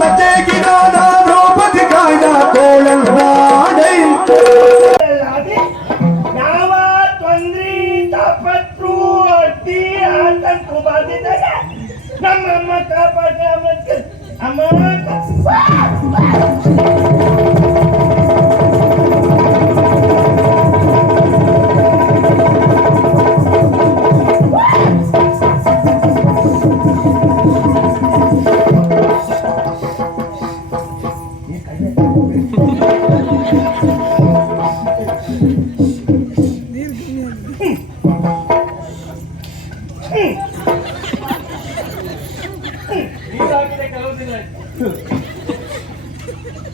ಲತೆಗಿರಾದ ದ್ರೌಪದಿ ಕಾಯ್ದ ಕೋಳಲ್ನಾಡೈ ಅದೇ ಯಾವ ತೊಂದ್ರೆ ತಾಪತ್ರು ಅಡ್ಡಿ ಆತಂಕ ಬಾಧಿದಾಗ ನಮ್ಮಮ್ಮ ಕಾಪಾಡ ಮತ್ತೆ ಅಮ್ಮ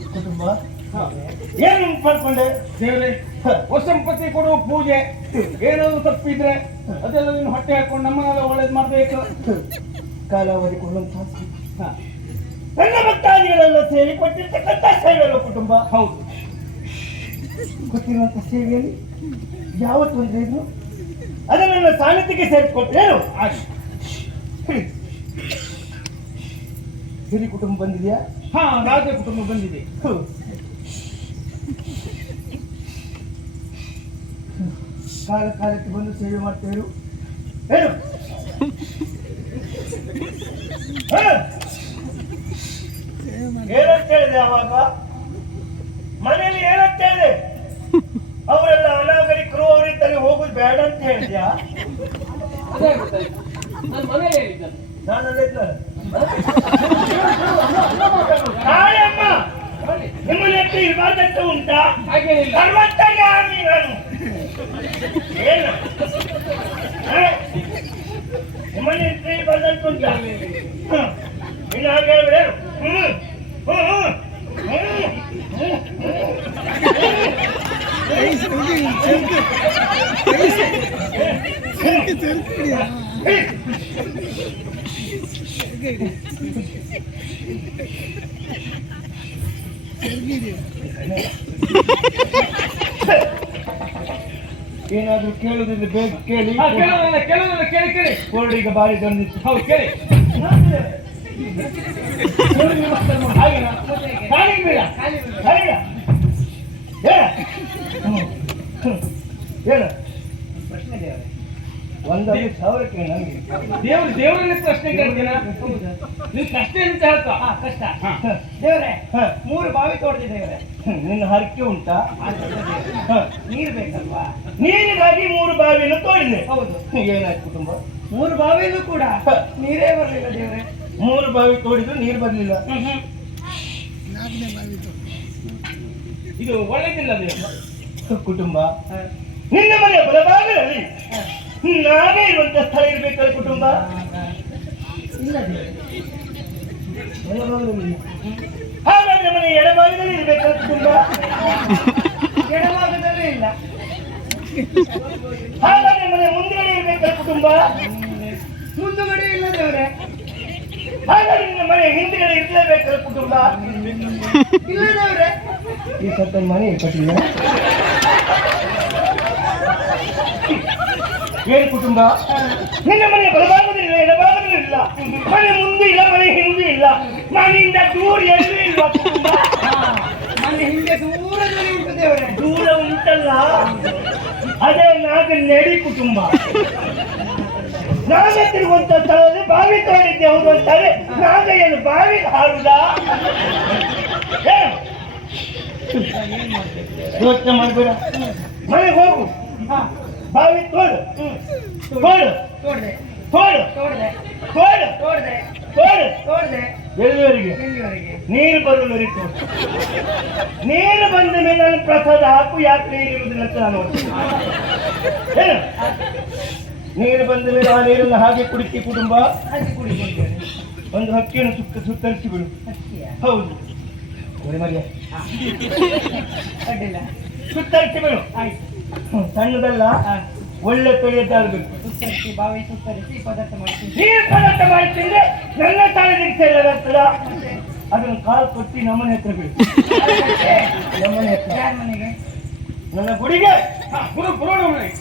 ಕುಟುಂಬ ಏನು ಪಡ್ಕೊಂಡೆ? ದೇವ್ರೆ ವಸಂಪತಿ ಕೊಡುವ ಪೂಜೆ. ಏನಾದ್ರು ತಪ್ಪಿದ್ರೆ ಅದೆಲ್ಲ ನೀನು ಹೊಟ್ಟೆ ಹಾಕೊಂಡು ನಮ್ಮನ್ನೆಲ್ಲ ಒಳ್ಳೇದು ಮಾಡ್ಬೇಕು. ಕಾಲಾವಧಿ ಕೊಡುವಂತ ಹ, ನನ್ನ ಭಕ್ತಾದಿಗಳೆಲ್ಲ ಸೇರಿ ಕೊಟ್ಟಿರ್ತಕ್ಕಂಥ ಸೇವೆಲ್ಲ ಕುಟುಂಬ. ಹೌದು. ಕೊಟ್ಟಿರುವಂತ ಸೇವೆಯಲ್ಲಿ ಯಾವತ್ತು ಒಂದು ಇದ್ರು ಅದನ್ನ ನನ್ನ ಏನು ಆಶ್. ಹಿರಿ ಕುಟುಂಬ ಬಂದಿದೆಯಾ? ಹಾ ರಾಜ ಕುಟುಂಬ ಬಂದಿದೆ. ಕಾಲ ಕಾಲಕ್ಕೆ ಬಂದು ಸೇವೆ ಮಾಡ್ತೇವೆ ಏನು? ಏನಂತ ಹೇಳಿದೆ ಅವಾಗ? ಮನೇಲಿ ಏನಂತ ಹೇಳಿದೆ? ಅವರೆಲ್ಲ ಅನಾಗರಿಕರು ಅವರಿದ್ದಲ್ಲಿ ಹೋಗುದು ಬೇಡ ಅಂತ ಹೇಳಿದ್ಯಾ? ನಾನು ಮನೇಲಿ ಇದ್ದಾರೆ ನಾನು. ತಾಯಮ್ಮ ನಿಮ್ಮನೆ ಹತ್ರ ಇರ್ಬಾರ್ದಂತ ಉಂಟಾ ಹಾಗೇನಿಲ್ಲ ಸರ್ವಜ್ಞಾನಿ ನಾನು ಏನು ಹ? ನಿಮ್ಮನೆ ಹತ್ರ ಇರ್ಬಾರ್ದಂತ ಉಂಟಾ ಹ. ಇನ್ನು ಹಾಗೆ ಹೇಳ್ಬಿಡು. ಹ್ಮ್ ಹ್ಮ್ ಹ್ಮ್ ಹ್ಮ್ ಹ್ಮ್ ಏನಾದ್ರೂ ಕೇಳುದಿಲ್ಲ ಬೇಗ ಕೇಳಿ ಹಾ, ಕೆಲವೆಲ್ಲ ಕೆಲವೆಲ್ಲ ಕೇಳಿ ಕೇಳಿ ಕೋರ್ಟ್ ಈಗ ಬಾರಿ ತಂದಿತ್ತು ಹೌದು ಕೇಳಿ ಹಾಗೆ ಖಾಲಿ ಬೇಡ ಹೇಳ ಹೇಳ ಹ್ಮ್. ಹ್ಮ್. ಹೇಳ ಒಂದೈದು ಸಾವಿರಕ್ಕೆ ನನಗೆ ದೇವ್ರು ದೇವರನ್ನ ಪ್ರಶ್ನೆ ಕೇಳ್ತೀನ? ನಿನ್ ಕಷ್ಟ ಅಂತ ಹೇಳ್ತಾ. ಕಷ್ಟ. ದೇವ್ರೆ ಮೂರು ಬಾವಿ ತೋಡ್ದಿದ್ದೇವ್ರೆ ನಿನ್ನ ಹರಕೆ ಉಂಟಾ? ನೀರ್ ನೀರು ಬೇಕಲ್ವಾ? ನೀರಿಗಾಗಿ ಮೂರು ಬಾವಿಯನ್ನು ತೋಡಿದೆ. ಹೌದು. ಏನಾಯ್ತು ಕುಟುಂಬ? ಮೂರು ಬಾವಿಯಲ್ಲೂ ಕೂಡ ನೀರೇ ಬರಲಿಲ್ಲ ದೇವ್ರೆ. ಮೂರು ಬಾವಿ ತೋಡಿದ್ರು ನೀರು ಬರಲಿಲ್ಲ. ಇದು ಒಳ್ಳೇದಿಲ್ಲ ದೇವ್ರ. ಕುಟುಂಬ ನಿನ್ನ ಮನೆಯ ಬಲಭಾಗದಲ್ಲಿ ನಾನೇ ಇರುವಂತ ಸ್ಥಳ ಇರ್ಬೇಕಲ್ಲ ಕುಟುಂಬ ಇಲ್ಲ ದೇವ್ರೆ ಬಲಭಾಗದಲ್ಲಿ ಇಲ್ಲ. ಹಾಗಾದ್ರೆ ಮನೆ ಎಡಭಾಗದಲ್ಲಿ ಇರ್ಬೇಕಲ್ಲ ಕುಟುಂಬ ಎಡಭಾಗದಲ್ಲೂ ಇಲ್ಲ ಹಾಗಾದ್ರೆ ಮನೆ ಮುಂದ್ಗಡೆ ಇರ್ಬೇಕಲ್ಲ ಕುಟುಂಬ ಮುಂದುಗಡೆ ಇಲ್ಲ ದೇವ್ರೆ ಹಾಗಾದ್ರೆ ನಿನ್ನ ಮನೆ ಹಿಂದ್ಗಡೆ ಇರ್ಲೇಬೇಕಲ್ಲ ಕುಟುಂಬ ಇಲ್ಲ ದೇವ್ರೆ ಈ ಸತ್ತ ಮನೆ ಕಟ್ಟಿಲ್ಲ ಏನು ಕುಟುಂಬ ನಿನ್ನ ಮನೆ ಬಲಭಾಗದಲ್ಲಿ ಇಲ್ಲ ಎಡಭಾಗದಲ್ಲಿ ಇಲ್ಲ ಮನೆ ಮುಂದೆ ಇಲ್ಲ ಮನೆ ಹಿಂದೆ ಇಲ್ಲ ಮನೆಯಿಂದ ದೂರ ಎಲ್ಲೂ ಇಲ್ಲ ಕುಟುಂಬ ಅಲ್ಲಿ ಹಿಂದೆ ದೂರದಲ್ಲಿ ಉಂಟು ದೇವ್ರೆ ದೂರ ಉಂಟಲ್ಲ ಅದೇ ನಾಗ ನಡಿ ಕುಟುಂಬ ನಾಗ ತಿರುಗುವಂತ ಸ್ಥಳದಲ್ಲಿ ಬಾವಿ ತೋಡಿದ್ದೆ ಹೌದು ಅಂತಾರೆ ನಾಗ ಏನು ಬಾವಿ ಹಾರುದಾ ಏನು? ಯೋಚನೆ ಮಾಡಬೇಡ ಮನೆಗೆ ಹೋಗು ಹಾ ಬಾವಿ ತೋಡು. ತೋಡು. ತೋಡ್ದೆ. ತೋಡು. ತೋಡ್ದೆ. ತೋಡು. ತೋಡ್ದೆ. ತೋಡು. ತೋಡ್ದೆ. ಎಲ್ಲಿವರೆಗೆ ನೀರು ನೀರು ಬರುವವರೆಗೂ ನೀರು ಬಂದ ಮೇಲೆ ನಾನು ಪ್ರಸಾದ ಹಾಕು ಯಾಕೆ ನೀರು ಇರುವುದಿಲ್ಲ ಅಂತ ನಾನು. ಏನು ನೀರು ಬಂದ ಮೇಲೆ ಆ ನೀರನ್ನು ಹಾಗೆ ಕುಡಿಸಿ ಕುಟುಂಬ. ಹಾಗೆ ಕುಡಿಕೊಂಡು ಒಂದು ಹಕ್ಕಿಯನ್ನು ಸುತ್ತ ಸುತ್ತರಿಸಿ ಬಿಡು ಹೌದು. ಮರ್ಯ. ಸುತ್ತರಿಸಿ ಬಿಡು ಆಯ್ತು. ಸಣ್ಣದಲ್ಲ ಒಳ್ಳೆ ತೊಳೆಯದ್ದಾಗಬೇಕು ಸುತ್ತರಿಸಿ ಬಾವಿ ಸುತ್ತರಿಸಿ ಪದಾರ್ಥ ಮಾಡ್ತೀನಿ ನೀರು ಪದಾರ್ಥ ಮಾಡ್ತಿದ್ರೆ ನನ್ನ ತಾಳದಿಗೆ ಸೇರಲಾಗ್ತದ ಅದನ್ನು ಕಾಲು ಕೊಟ್ಟು ನಮ್ಮನೆ ಹತ್ರ ಬಿಡು. ನಮ್ಮನೆ ಹತ್ರ. ಯಾರ ಮನೆಗೆ? ನನ್ನ ಗುಡಿಗೆ? ಹಾ, ಪುರೋ ಪುರೋಣ ಮನೆಗೆ.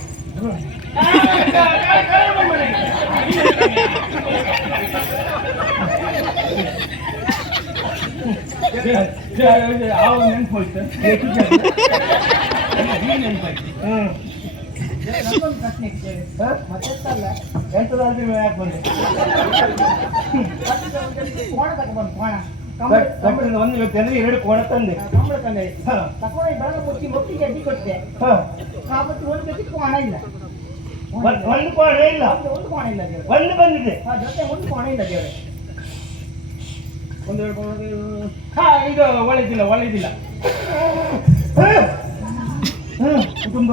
ಆವಾಗ ನೆನ್ಪು ಹೋಯ್ತು. ಒಂದು ತಂದ್ರೆ ಎರಡು ಕೋಣ ತಂದೆ ಕಂಬಳ ತಂದೆ ತಕೊಂಡ ಬರಲ ಮುಚ್ಚಿ ಮುಟ್ಟಿ ಗಡ್ಡಿ ಕೊಟ್ಟಿದೆ ಕಾಬಟ್ಟು ಒಂದು ಗಟ್ಟಿ ಕೋಣ ಇಲ್ಲ ಒಂದು ಕೋಣ ಇಲ್ಲ ಒಂದು ಕೋಣ ಇಲ್ಲ ಒಂದು ಬಂದಿದೆ ಜೊತೆ ಒಂದು ಕೋಣ ಇಲ್ಲ ದೇವರೇ ಒಂದು ಇದು ಒಳ್ಳೆದಿಲ್ಲ ಒಳ್ಳೆದಿಲ್ಲ ಕುಟುಂಬ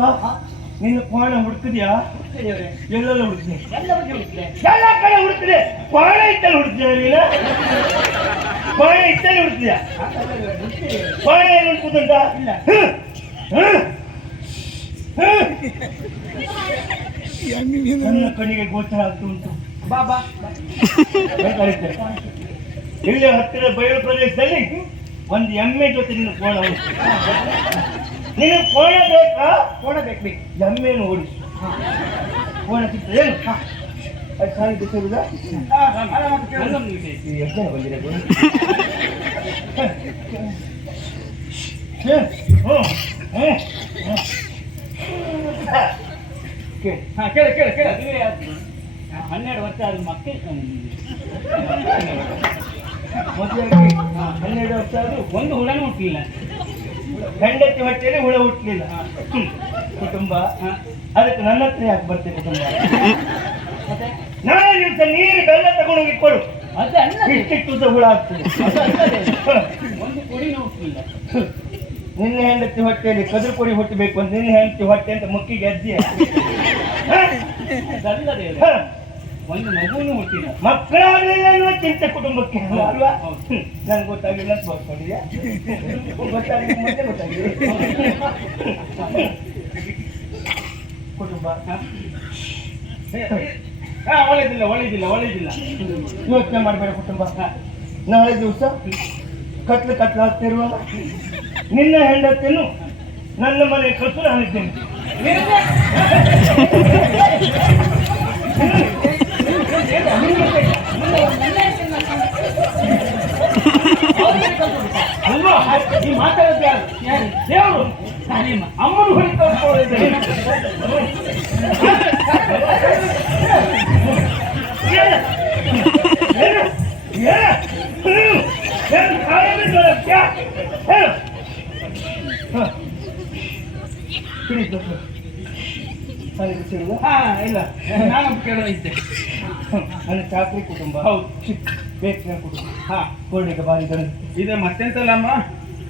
ನಿನ್ನ ಕೋಣ ಹುಡುಕಿದ್ಯಾ ದೇವ್ರೆ ಎಲ್ಲೆಲ್ಲ ಹುಡುಕಿದೆ ಎಲ್ಲ ಬಗ್ಗೆ ಹುಡುಕಿದೆ ಎಲ್ಲ ಕಡೆ ಹುಡುಕಿದೆ ಕೋಣ ಇತ್ತಲ್ಲಿ ಹುಡುಕಿದ್ಯಾ ನೀನು ಕೋಣ ಇತ್ತಲ್ಲಿ ಹುಡುಕಿದ್ಯಾ ಕೋಣ ಏನು ಹುಡುಕುದುಂಟ ಇಲ್ಲ. ನನ್ನ ಕಣ್ಣಿಗೆ ಗೋಚರ ಆಗ್ತಾ ಉಂಟು ಬಾ ಬಾ ಬೇಕಾಗುತ್ತೆ ಇಲ್ಲಿ ಹತ್ತಿರ ಬಯಲು ಪ್ರದೇಶದಲ್ಲಿ ಒಂದು ಎಮ್ಮೆ ಜೊತೆ ನಿನ್ನ ಕೋಣ ಉಂಟು ನಿನ್ನ ಕೋಣ ಬೇಕಾ ಕೋಣ ಬೇಕು ಬೇಕು ಎಮ್ಮೆಯನ್ನು ಓಡಿಸು ಕೋಣ ಸಿಗ್ತದೆ ಏನು ಅದು ಸಾಲಿ ಬಿಸಿರುವುದಾ? ಈ ಎಷ್ಟು ಜನ ಹ್ಮ್. ಕೇಳಿ. ಕೇಳ ಕೇಳ ಹನ್ನೆರಡು ವರ್ಷ ಆದ ಮಕ್ಕಳು ಹನ್ನೆರಡು ವರ್ಷ ಆದ್ರೂ ಒಂದು ಹುಳನೂ ಹುಟ್ಟಲಿಲ್ಲ ಹೆಂಡತಿ ಹೊಟ್ಟೆಯಲ್ಲಿ ಹುಳ ಹುಟ್ಟಲಿಲ್ಲ ಕುಟುಂಬ ಅದಕ್ಕೆ ನನ್ನ ಹತ್ರ ಯಾಕೆ ಬರ್ತೇನೆ ಕುಟುಂಬ? ನಾಳೆ ದಿವಸ ನೀರು ಬೆಲ್ಲ ತಗೊಂಡು ಹೋಗಿ ಕೊಡು. ಇಷ್ಟಿಟ್ಟು ಹುಳ ಆಗ್ತದೆ. ಒಂದು ಕುಡಿನೂ ಹುಟ್ಟಲಿಲ್ಲ ನಿನ್ನ ಹೆಂಡತಿ ಹೊಟ್ಟೆಯಲ್ಲಿ ಕದುರು ಕೊಡಿ ಹುಟ್ಟಬೇಕು ಅಂತ ನಿನ್ನ ಹೆಂಡತಿ ಹೊಟ್ಟೆ ಅಂತ ಮುಕ್ಕಿಗೆ ಅಜ್ಜಿ ಒಂದು ಮಗುನು ಹುಟ್ಟಿಲ್ಲ ಮಕ್ಕಳಾಗಲಿಲ್ಲ ಅನ್ನುವ ಚಿಂತೆ ಕುಟುಂಬಕ್ಕೆ ಅಲ್ವಾ? ನಂಗೆ ನನ್ಗೆ ಗೊತ್ತಾಗಿಲ್ಲ ಬರ್ಕೊಂಡಿದ್ಯಾ? ಗೊತ್ತಾಗಿಲ್ಲ ಮುಂದೆ ಗೊತ್ತಾಗಿದೆ ಕುಟುಂಬ. ಒಳ್ಳೇದಿಲ್ಲ ಒಳ್ಳೇದಿಲ್ಲ ಒಳ್ಳೇದಿಲ್ಲ. ಯೋಚನೆ ಮಾಡಬೇಡ ಕುಟುಂಬ. ನಾಳೆ ದಿವಸ ಕತ್ಲು ಕತ್ಲು ಹಾಕ್ತಿರುವ ನಿನ್ನ ಹೆಂಡತಿಯನ್ನು ನನ್ನ ಮನೆ ಕತ್ತು ನಾನಿದ್ದೇನೆ ಈ ಮಾತಾಡೋದು ಯಾರು ಯಾರು ದೇವರು ಅಮ್ಮನ ಹೊಡಿ ಸ್ವಲ್ಪ. ಸಾರಿ ಹಾ ಇಲ್ಲ ನಾನು ಕೇಳೋ ಹ್ಮ್. ನನ್ನ ಚಾತ್ರಿ ಕುಟುಂಬ. ಹೌದು. ಕುಟುಂಬ. ಹಾ ಕೋಳಿಗೆ ಬಾರಿ ಗಂಡು ಇದೆ ಮತ್ತೆಂತಲ್ಲಮ್ಮ?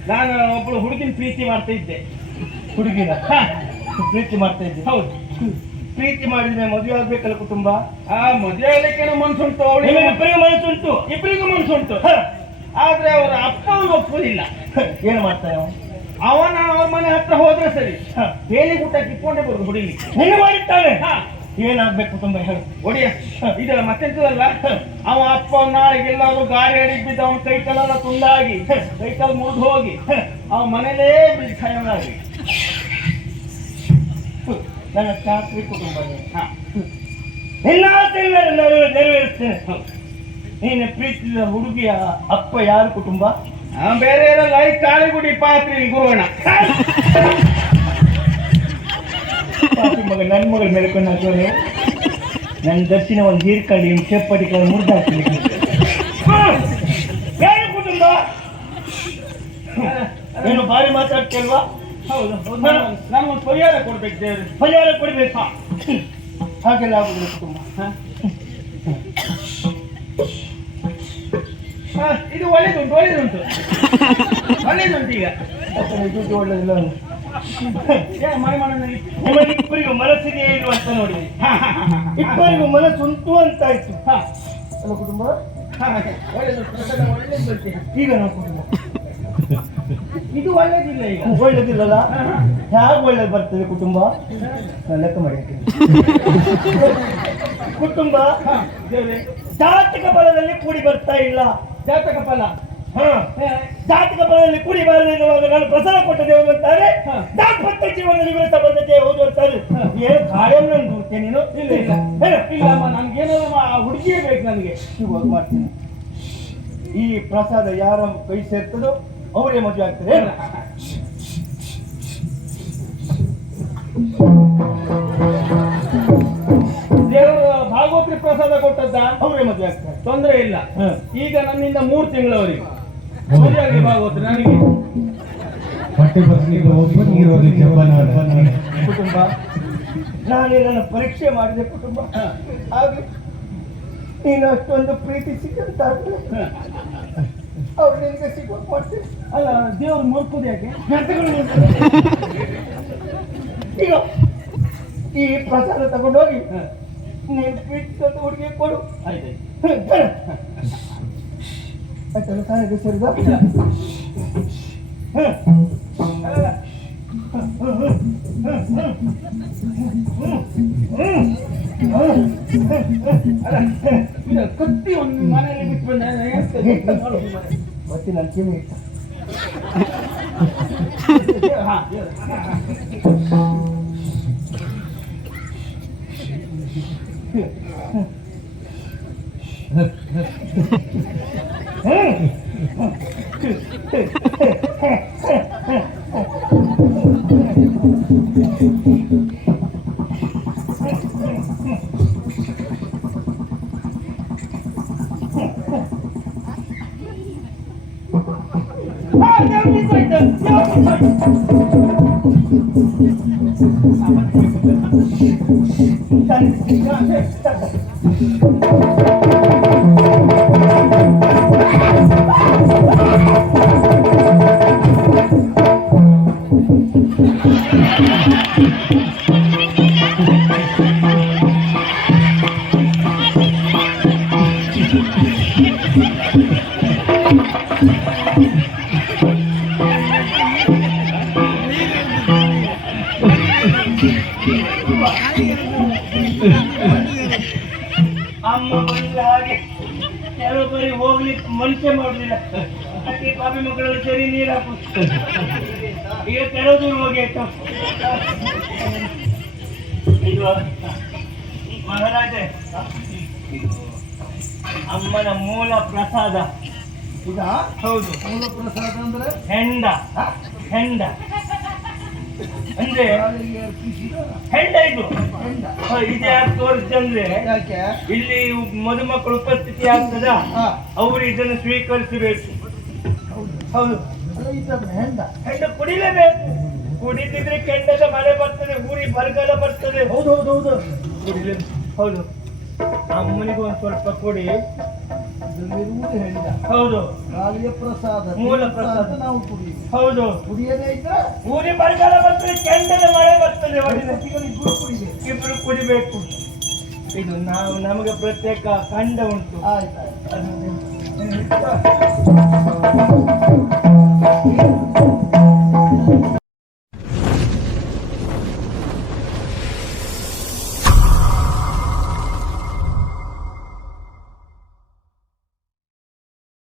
ನಾನು ಒಬ್ಬಳು ಹುಡುಗಿನ ಪ್ರೀತಿ ಮಾಡ್ತಾ ಇದ್ದೆ. ಹುಡುಗಿನ? ಹಾ. ಪ್ರೀತಿ ಮಾಡ್ತಾ ಇದ್ದೆ. ಹೌದು. ಪ್ರೀತಿ ಮಾಡಿದ್ರೆ ಮದುವೆ ಆಗ್ಬೇಕಲ್ಲ ಕುಟುಂಬ? ಆ ಮದುವೆ ಆಗಲಿಕ್ಕೆ ಮನ್ಸುಂಟು ಅವಳಿಗೆ. ಇಬ್ಬರಿಗೂ ಮನಸ್ಸುಂಟು ಇಬ್ಬರಿಗೂ ಮನ್ಸುಂಟು. ಹ. ಆದ್ರೆ ಅವರ ಅಪ್ಪ ಅವನು ಇಲ್ಲ ಏನು ಮಾಡ್ತಾನೆ ಅವನು? ಅವನ ಅವ್ರ ಮನೆ ಹತ್ರ ಹೋದ್ರೆ ಸರಿ. ಹೇಳಿ ಬೇಲಿ ಊಟ ಕಿತ್ಕೊಂಡೇ ಬರೋದು ಹುಡುಗಿ ನಿನ್ನ ಮಾಡಿರ್ತಾಳೆ ಹಾ. ಏನಾಗ್ಬೇಕು ಕುಟುಂಬ ಹೇಳು. ಒಡಿಯ. ಮತ್ತೆ ಮತ್ತೆಂತದಲ್ಲ? ಅವ ಅಪ್ಪ ನಾಳೆಗೆಲ್ಲಾದ್ರು ಗಾಡಿ ಅಡಿಗೆ ಬಿದ್ದು ಅವನ ಕೈ ಕಾಲೆಲ್ಲ ತುಂಡಾಗಿ ಕೈ ಕಾಲು ಮುರಿದು ಹೋಗಿ ಅವ ಮನೇಲೇ ಸಾಯೋನಾಗಿ ನನ್ನ ಚಾತ್ರಿ ಕುಟುಂಬ ನೆರವೇ- ನೆರವೇರಿಸ್ತೇನೆ. ನೀನು ಪ್ರೀತಿಸಿದ ಹುಡುಗಿಯ ಅಪ್ಪ ಯಾರು ಕುಟುಂಬ? ಬೇರೆ ಇರಲ್ಲ ಈ ಕಾಳಿಗುಡಿ ಪಾತ್ರಿ ಗುರುವಣ್ಣ ಮಗ ನನ್ನ ಮಗಳ ಮೇಲೆ ಹಾಕೋರು ನನ್ನ ದರ್ಶನ ಒಂದು ಹೀರ್ಕಂಡು ಇವ್ನು ಚೇಪಟಿ ಕಡೆ ಮುರಿದು ಹಾಕ್ತೀನಿ. ಕುಟುಂಬ? ಏನು ಭಾರಿ ಮಾತಾಡ್ತಿಲ್ವಾ ಹೌದು ಹೌದು. ನಾನು- ಒಂದು ಪರಿಹಾರ ಕೊಡ್ಬೇಕು ದೇವ್ರೆ. ಪರಿಹಾರ ಕೊಡ್ಬೇಕು? ಹಾಗೆಲ್ಲ ಆಗುದಿಲ್ಲ ಕುಟುಂಬ. ಇದು ಒಳ್ಳೇದುಂಟು ಒಳ್ಳೇದುಂಟು. ಒಳ್ಳೇದುಂಟು ಈಗ. ದುಡ್ಡು ಒಳ್ಳೆದಿಲ್ಲ ಅವ್ನು. ಏ, ಮನೆ ಮನೆಯಲ್ಲಿ ನಿಮ್ಮನಿಬ್ಬರಿಗೂ ಮನಸ್ಸಿಗೆ ಏನು ಅಂತ ನೋಡಿ. ಇಬ್ಬರಿಗೂ ಮನಸ್ಸು ಮನಸ್ಸುಂಟು ಅಂತ ಆಯ್ತು ಅಲ್ಲ ಕುಟುಂಬ? ಈಗ. ನಾವು ಕುಟುಂಬ. ಇದು ಒಳ್ಳೇದಿಲ್ಲ ಈಗ. ಒಳ್ಳೇದಿಲ್ಲಲ್ಲ. ಹೇಗೆ ಒಳ್ಳೇದು ಬರ್ತದೆ ಕುಟುಂಬ? ನಾನು ಲೆಕ್ಕ ಮಾಡಿ ಕುಟುಂಬ ಜಾತಕ ಬಲದಲ್ಲಿ ಕೂಡಿ ಬರ್ತಾ ಇಲ್ಲ. ಜಾತಕ ಫಲ ಜಾತಕ ಬಲದಲ್ಲಿ ಕೂಡಿ ಬಾರದಿರುವಾಗ ನಾನು ಪ್ರಸಾದ ಕೊಟ್ಟ ದೇವರು ಅಂತಾರೆ. ದಾಂಪತ್ಯ ಜೀವನದಲ್ಲಿ ವಿರತ ಬಂದದ್ದೇ ಹೌದು ಅಂತಾರೆ. ಏನು ಕಾಯಂ ನಾನು ದೂರ್ತೆ ನೀನು? ಇಲ್ಲ ಇಲ್ಲ. ಅಮ್ಮ ಇಲ್ಲಮ್ಮ ನನ್ಗೇನಾದ್ರು ಆ ಹುಡುಗಿಯೇ ಬೇಕು ನನಗೆ. ಇವಾಗ ಮಾಡ್ತೀನಿ. ಈ ಪ್ರಸಾದ ಯಾರ ಕೈ ಸೇರ್ತದೋ ಅವರೇ ಮದುವೆ ಆಗ್ತದೆ ದೇವರು ಭಾಗವತ್ರಿ ಪ್ರಸಾದ ಕೊಟ್ಟದ್ದ? ಅವರೇ ಮದುವೆ ಆಗ್ತಾರೆ. ತೊಂದರೆ ಇಲ್ಲ. ಈಗ ನನ್ನಿಂದ ಮೂರು ತಿಂಗಳವರೆಗೆ. ಕುಟುಂಬ ನಾನು ಇದನ್ನು ಪರೀಕ್ಷೆ ಮಾಡಿದೆ ಕುಟುಂಬ. ಹಾಗೆ ನೀನು ಅಷ್ಟೊಂದು ಪ್ರೀತಿ ಸಿಕ್ಕಂತ ಅವ್ರು ನಿನ್ಗೆ ಸಿಗುವ ಮಾಡ್ತೀನಿ ಅಲ್ಲ ದೇವ್ರು ಮುರ್ಕುದು ಯಾಕೆ? ಈಗ ಈ ಪ್ರಸಾದ ತಗೊಂಡೋಗಿ ಹ. ಪ್ರೀತಿ ಪ್ರೀತಿಸೋದು ಹುಡುಗಿ ಕೊಡು. ಆಯ್ತಾಯ್ತು. ಆಯ್ತಲ್ಲ ತಾಯಿಗೆ ಸರಿದ ಇದು ಕತ್ತಿ ಒಂದು ಮನೆಯಲ್ಲಿ ಬಿಟ್ಟು ಬಂದ ಮತ್ತೆ ನನ್ನ ಕಿವಿ ಇಟ್ಟ ಹಾ ಅಮ್ಮ ಕೆಲವೊಬ್ಬರಿ ಹೋಗ್ಲಿಕ್ಕೆ ಮನಸ್ಸೇ ಮಾಡಲಿಲ್ಲ. ಅದಕ್ಕೆ ಬಾಬಿ ಮಕ್ಕಳಲ್ಲಿ ಸರಿ ನೀರು ಹಾಕು. ಈಗ ಕೆಲವು ದೂರ ಹೋಗಿ ಆಯ್ತು? ಇದು ಮಹಾರಾಜ ಇದು ಅಮ್ಮನ ಮೂಲ ಪ್ರಸಾದ. ಈಗ ಹೌದು. ಮೂಲ ಪ್ರಸಾದ ಅಂದ್ರೆ? ಹೆಂಡ. ಹೆಂಡ. ಅಂದ್ರೆ ಹೆಂಡ ಇದು? ಯಾಕೆ? ತೋರಿಸ್ತಂದ್ರೆ ಇಲ್ಲಿ ಮಧುಮಕ್ಕಳು ಉಪಸ್ಥಿತಿ ಆಗ್ತದ. ಅವರು ಇದನ್ನು ಸ್ವೀಕರಿಸಬೇಕು. ಹೌದು. ಹೆಂಡ. ಕುಡಿಲೇಬೇಕು. ಕುಡಿದಿದ್ರೆ ಕೆಂಡದ ಮಳೆ ಬರ್ತದೆ ಊರಿ ಬರಗಾಲ ಬರ್ತದೆ. ಹೌದು ಹೌದು ಹೌದು. ಕುಡಿಲೇ ಹೌದು. ಅಮ್ಮನಿಗೂ ಒಂದು ಸ್ವಲ್ಪ ಕೊಡಿ. ಹೆಂಡ ಹೌದು. ಪ್ರಸಾದ ಮೂಲ ಪ್ರಸಾದ. ನಾವು ಹೌದು. ಕುಡಿಯದೇ ಇದ್ರೆ ಊರಿ ಬರಗಾಲ ಬರ್ತದೆ ಕೆಂಡದ ಮಳೆ ಬರ್ತದೆ ಇಬ್ಬರು ಕುಡಿಬೇಕು. ಇಬ್ರು ಕುಡಿಬೇಕು. ಇದು ನಾವು ನಮಗೆ ಪ್ರತ್ಯೇಕ ಕಂಡ ಉಂಟು. ಆಯ್ತಾಯ್ತು ಅದು